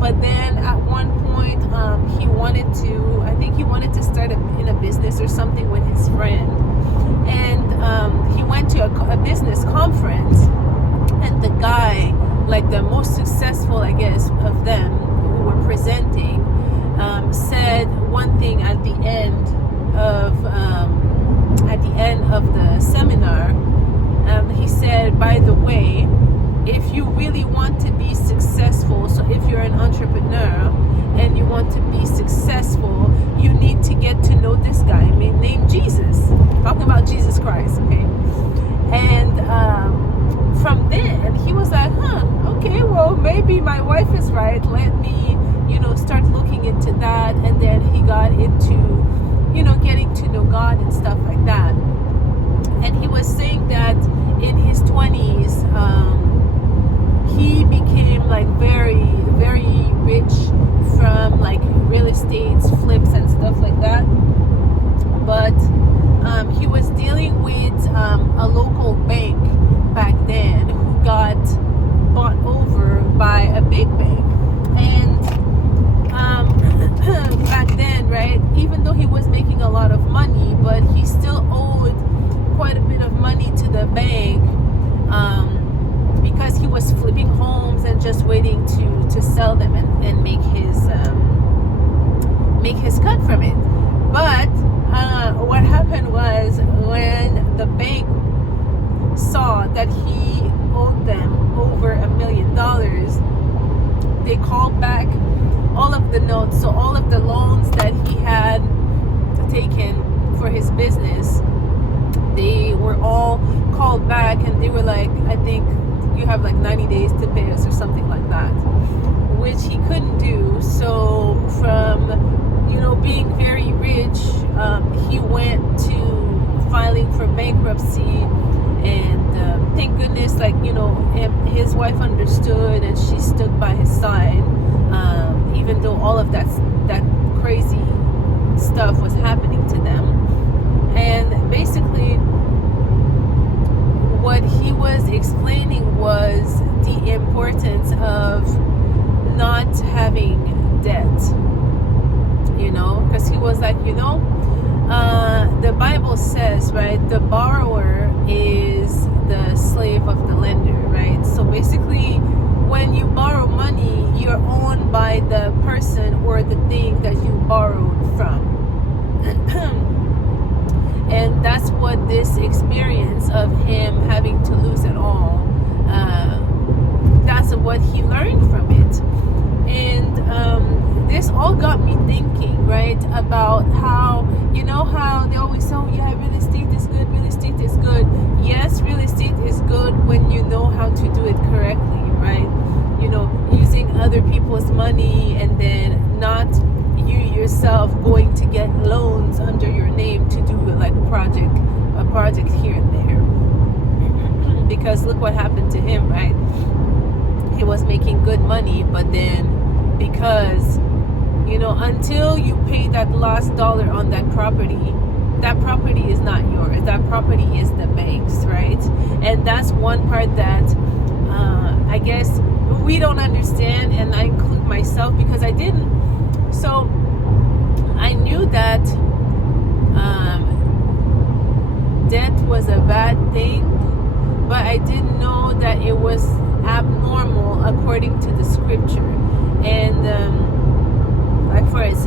But then at one point, he wanted to start in a business or something with his friend. And he went to a business conference, and the guy, like the most successful, I guess, of them who were presenting, said one thing at the end of the seminar. He said, by the way, if you really want to be successful, so if you're an entrepreneur and you want to be successful, you need to get to know this guy named Jesus. Talking about Jesus Christ, okay? And from then, he was like, okay, well, maybe my wife is right. Let me, start looking into that. And then he got into, getting to know God and stuff like that. And he was saying that in his 20s, he became like very, very rich from like real estate flips and stuff like that. But he was dealing with a local bank back then who got bought over by a big bank. And back then, right, even though he was making a lot of money, but he still owed quite a bit of money to the bank, because he was flipping homes and just waiting to sell them and make his cut from it. But what happened was, when the bank saw that he owed them over $1 million, they called back all of the notes, so all of the loans that he had taken for his business, they were all called back, and they were like, I think you have like 90 days to pay us or something like that, which he couldn't do. So from being very rich, he went to filing for bankruptcy, and thank goodness, his wife understood and she stood by his side, even though all of that crazy stuff was happening to them. And basically, what he was explaining was the importance of not having debt, because he was like, the Bible says, right, the borrower is the slave of the lender, right? So basically, when you borrow money, you're owned by the person or the thing that you borrowed from. And that's what this experience of him having to lose it all, that's what he learned from it. And this all got me thinking, right, about how, how they always say, real estate is good, real estate is good. Yes, real estate is good when you know how to do it correctly, right? Using other people's money, and then not you yourself going to get loans under your name to do like a project here and there. Because look what happened to him, right? He was making good money, but then because until you pay that last dollar on that property is not yours. That property is the bank's, right? And that's one part that I guess we don't understand, and I include myself because I didn't. So I knew that debt was a bad thing, but I didn't know that it was abnormal according to the scripture. And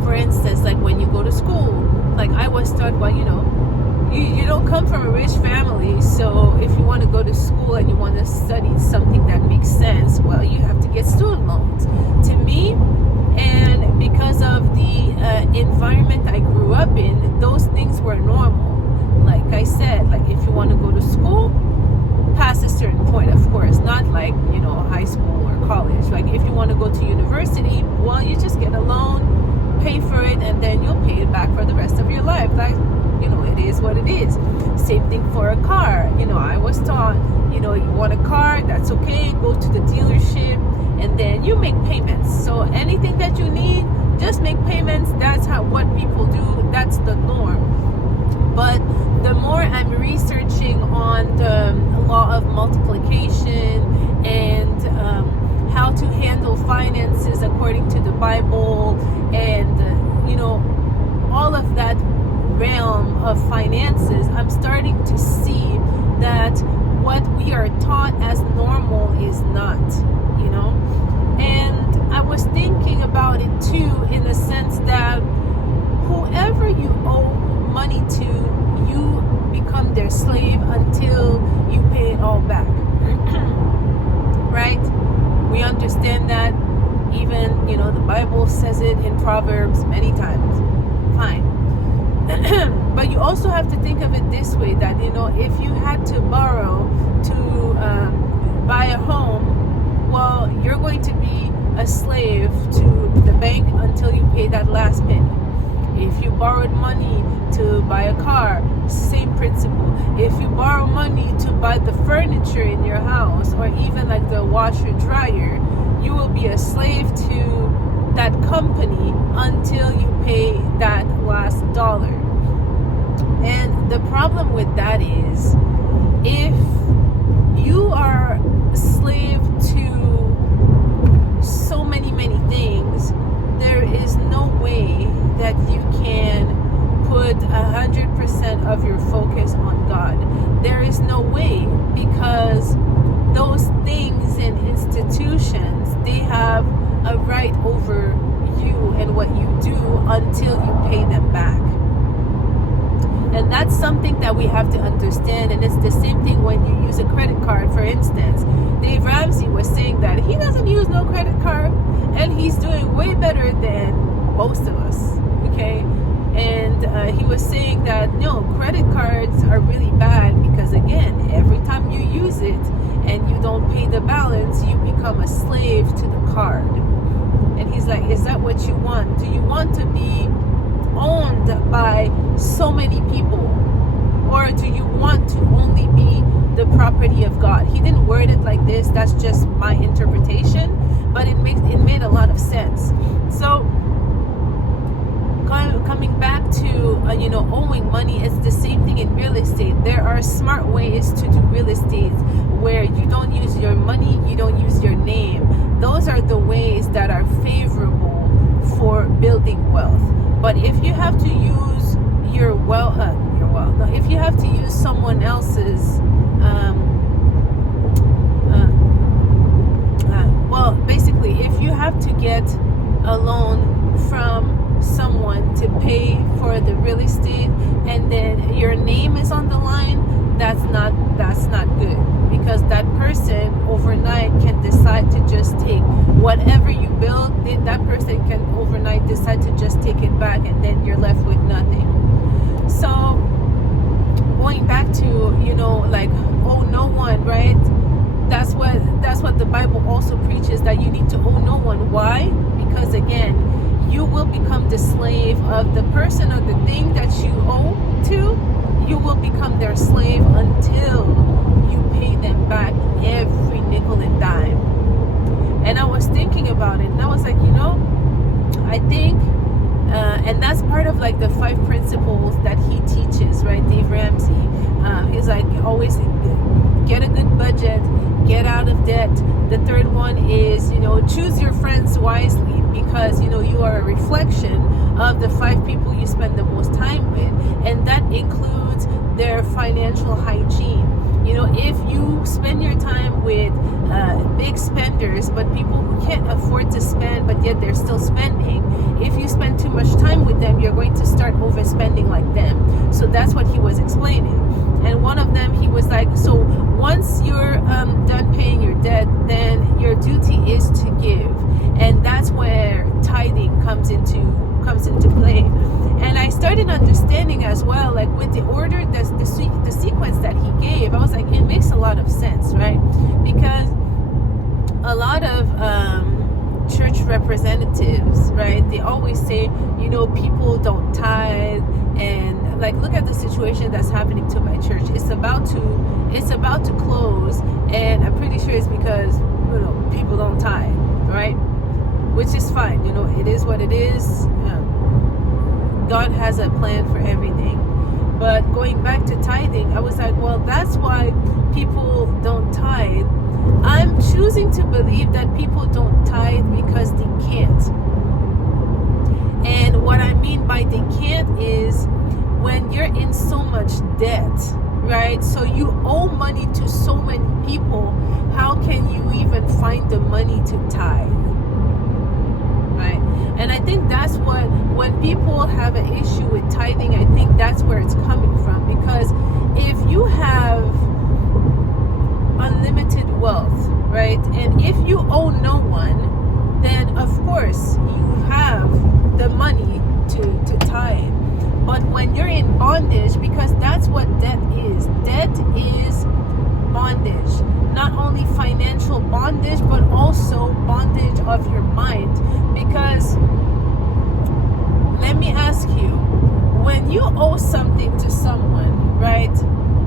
for instance, like when you go to school, like I was taught, well, you don't come from a rich family, so if you want to go to school and you want to study something that makes sense, well, you have to get student loans. To me, and because of the environment I grew up in, those things were normal. Like I said, like if you want to go to school, past a certain point, of course, not like high school or college. Like if you want to go to university, well, you just get a loan, pay for it, and then you'll pay it back for the rest of your life. Like it is what it is. Same thing for a car. I was taught, you want a car, that's okay, go to the dealership, and then you make payments. So anything that you need, just make payments. That's what people do. That's the norm. But the more I'm researching on the law of multiplication and how to handle finances according according to the Bible, and all of that realm of finances, I'm starting to see that what we are taught as normal is not, and I was thinking about it too, in the sense that whoever you owe money to, you become their slave until you pay it all back. Right? We understand that. Even, the Bible says it in Proverbs many times. Fine. But you also have to think of it this way, that, if you had to borrow to buy a home, well, you're going to be a slave to the bank until you pay that last penny. If you borrowed money to buy a car, same principle. If you borrow money to buy the furniture in your house, or even like the washer dryer, you will be a slave to that company until you pay that last dollar. And the problem with that is, if you are a slave to so many things, there is no way that you can put 100% of your focus on God. There is no way, because those things and institutions, they have a right over you and what you do until you pay them back. And that's something that we have to understand. And it's the same thing when you use a credit card. For instance, Dave Ramsey was saying that he doesn't use no credit card, and he's doing way better than most of us. Okay? And he was saying that credit cards are really bad, because again, every time you use it and you don't pay the balance, you become a slave to the card. And he's like, is that what you want? Do you want to be owned by so many people, or do you want to only be the property of God? He didn't word it like this. That's just my interpretation, but it made a lot of sense. So coming back to owing money, it's the same thing in real estate. There are smart ways to do real estate where you don't use your money, you don't use your name. Those are the ways that are favorable for building wealth. But if you have to use if you have to use someone else's basically, if you have to get a loan from someone to pay for the real estate, and then your name is on the line, that's not good, because that person overnight can decide to just take whatever you build. That person can overnight decide to just take it back, and then you're left with nothing. So going back to owe no one, right? That's what the Bible also preaches, that you need to owe no one. Why? Because again, you will become the slave of the person or the thing that you owe to. You will become their slave until you pay them back every nickel and dime. And I was thinking about it, and I was like, I think, and that's part of like the 5 principles that he teaches, right? Dave Ramsey. He's like, always get a good budget, get out of debt. The third one is, choose your friends wisely, because, you are a reflection of the 5 people you spend the most time with. And that includes their financial hygiene. If you spend your time with big spenders, but people who can't afford to spend, but yet they're still spending, if you spend too much time with them, you're going to start overspending like them. So that's what he was explaining. And one of them, he was like, so once you're done paying your debt, then your duty is to give. And that's where tithing comes into play. And I started understanding as well, like with the order, the sequence that he gave, I was like, it makes a lot of sense, right? Because a lot of church representatives, right, they always say, people don't tithe, and like, look at the situation that's happening to my church. It's about to close, and I'm pretty sure it's because people don't tithe, right? Which is fine. It is what it is. God has a plan for everything. But going back to tithing, I was like, well, that's why people don't tithe, I'm choosing to believe that people don't tithe because they can't. And what I mean by they can't is when you're in so much debt, right? So you owe money to so many people. How can you even find the money to tithe? Right? And I think that's what, when people have an issue with tithing, I think that's where it's coming from. Because if you have unlimited wealth, right, and if you owe no one, then of course you have the money to tithe. But when you're in bondage, because that's what debt is bondage. Not only financial bondage, but also bondage of your mind. Because let me ask you, when you owe something to someone, right,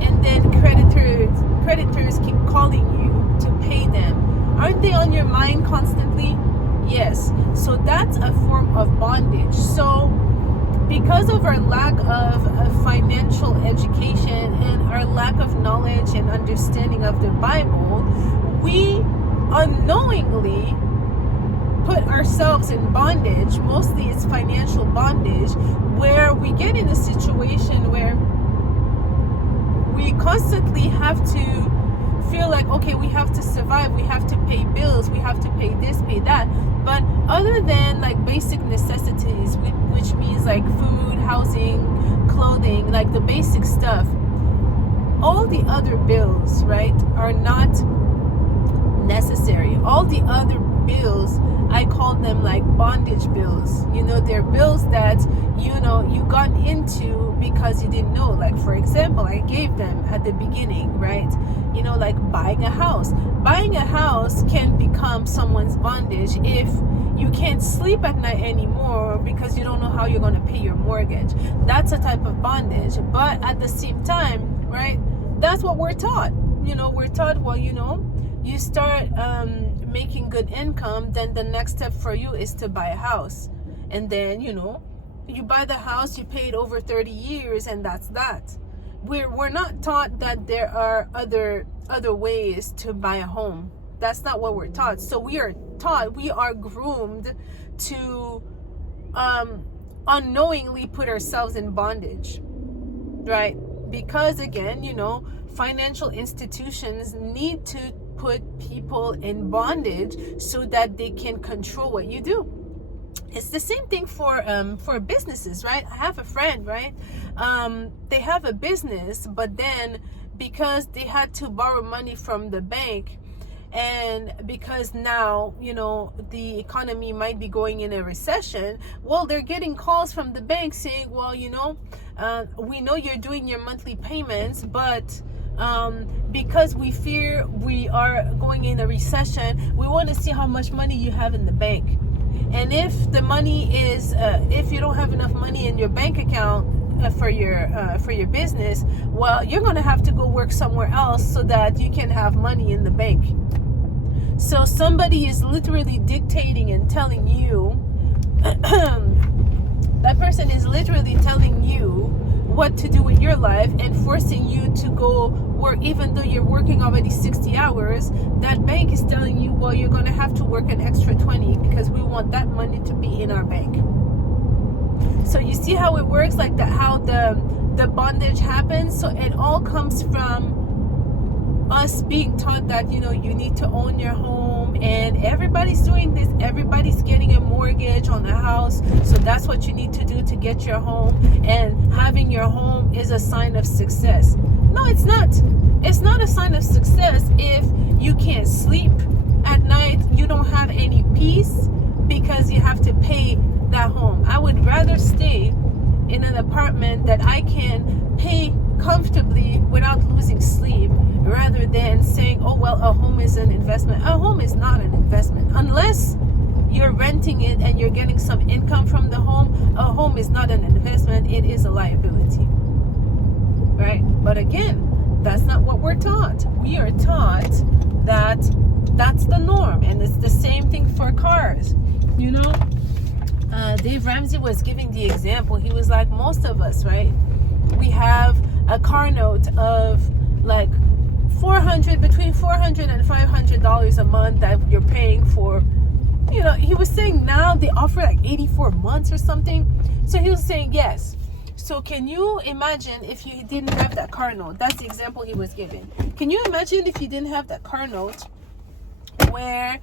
and then creditors keep calling you to pay them, aren't they on your mind constantly? Yes. So that's a form of bondage. So because of our lack of financial education and our lack of knowledge and understanding of the Bible, we unknowingly put ourselves in bondage. Mostly it's financial bondage, where we get in a situation where we constantly have to feel like, okay, we have to survive, we have to pay bills, we have to pay this, pay that. But other than like basic necessities, which means like food, housing, clothing, like the basic stuff, all the other bills, right, are not necessary. All the other bills, I call them like bondage bills. You know, they're bills that, you know, you got into because you didn't know. Like, for example, I gave them at the beginning, right? You know, like buying a house. Buying a house can become someone's bondage if you can't sleep at night anymore because you don't know how you're going to pay your mortgage. That's a type of bondage. But at the same time, right, that's what we're taught. You know, we're taught, well, you know, you start making good income, then the next step for you is to buy a house. And then, you know, you buy the house, you pay it over 30 years, and that's that. We're not taught that there are other ways to buy a home. That's not what we're taught. So we are taught, we are groomed to unknowingly put ourselves in bondage, right? Because again, you know, financial institutions need to put people in bondage so that they can control what you do. It's the same thing for businesses, right? I have a friend, right? They have a business, but then because they had to borrow money from the bank, and because now, you know, the economy might be going in a recession, well, they're getting calls from the bank saying, well, you know, we know you're doing your monthly payments, but because we fear we are going in a recession, we want to see how much money you have in the bank. And if the money is, if you don't have enough money in your bank account for your business, well, you're going to have to go work somewhere else so that you can have money in the bank. So somebody is literally dictating and telling you, that person is literally telling you what to do with your life and forcing you to go work, even though you're working already 60 hours. That bank is telling you, well, you're going to have to work an extra 20 because we want that money to be in our bank. So you see how it works, like that, how the bondage happens. So it all comes from us being taught that, you know, you need to own your home, and everybody's doing this. Everybody's getting a mortgage on a house, so that's what you need to do to get your home, and having your home is a sign of success. No, it's not. It's not a sign of success if you can't sleep at night, you don't have any peace because you have to pay that home. I would rather stay in an apartment that I can pay comfortably without losing sleep, rather than saying, oh, well, a home is an investment. A home is not an investment. Unless you're renting it and you're getting some income from the home, a home is not an investment. It is a liability, right? But again, that's not what we're taught. We are taught that that's the norm, and it's the same thing for cars. You know, Dave Ramsey was giving the example. He was like, most of us, right, we have a car note of like between $400 and $500 a month that you're paying for. You know, he was saying now they offer like 84 months or something. So he was saying yes. So can you imagine if you didn't have that car note? That's the example he was giving. Can you imagine if you didn't have that car note where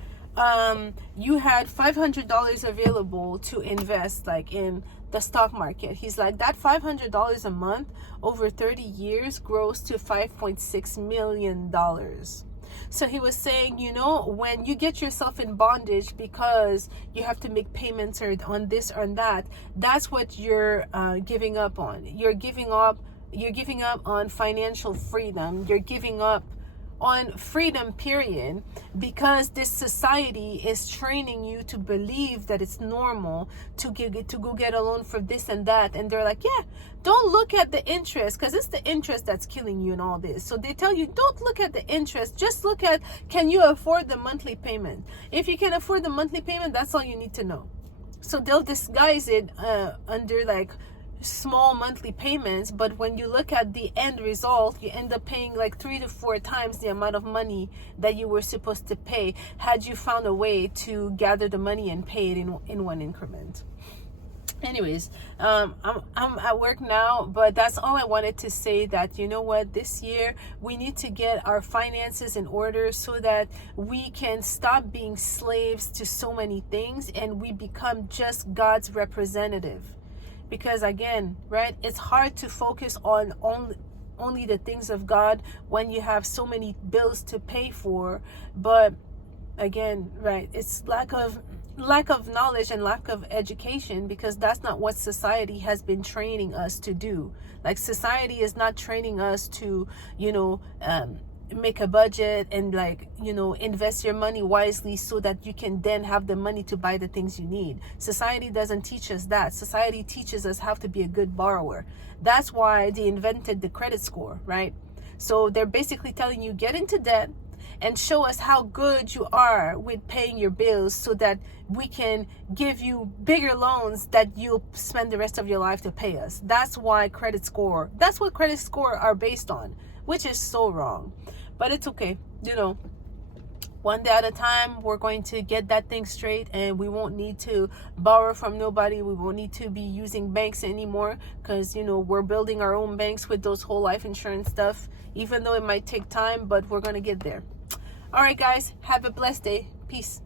you had $500 available to invest like in the stock market? He's like, that $500 a month over 30 years grows to $5.6 million. So he was saying, you know, when you get yourself in bondage because you have to make payments or on this or on that, that's what you're giving up on. You're giving up on financial freedom. You're giving up on freedom, period, because this society is training you to believe that it's normal to go get a loan for this and that. And they're like, yeah, don't look at the interest, because it's the interest that's killing you in all this. So they tell you, don't look at the interest, just look at, can you afford the monthly payment? If you can afford the monthly payment, that's all you need to know. So they'll disguise it under like small monthly payments, but when you look at the end result, you end up paying like 3 to 4 times the amount of money that you were supposed to pay had you found a way to gather the money and pay it in one increment. Anyways, I'm at work now, but that's all I wanted to say, that you know what, this year we need to get our finances in order so that we can stop being slaves to so many things and we become just God's representative. Because again, right, it's hard to focus on only the things of God when you have so many bills to pay for. But again, right, it's lack of knowledge and lack of education, because that's not what society has been training us to do. Like, society is not training us to, make a budget and invest your money wisely so that you can then have the money to buy the things you need. Society doesn't teach us that. Society teaches us how to be a good borrower. That's why they invented the credit score, right? So they're basically telling you, get into debt and show us how good you are with paying your bills so that we can give you bigger loans that you'll spend the rest of your life to pay us. That's what credit score are based on, which is so wrong. But it's okay, one day at a time, we're going to get that thing straight, and we won't need to borrow from nobody. We won't need to be using banks anymore, because we're building our own banks with those whole life insurance stuff, even though it might take time, but we're going to get there. All right, guys, have a blessed day. Peace.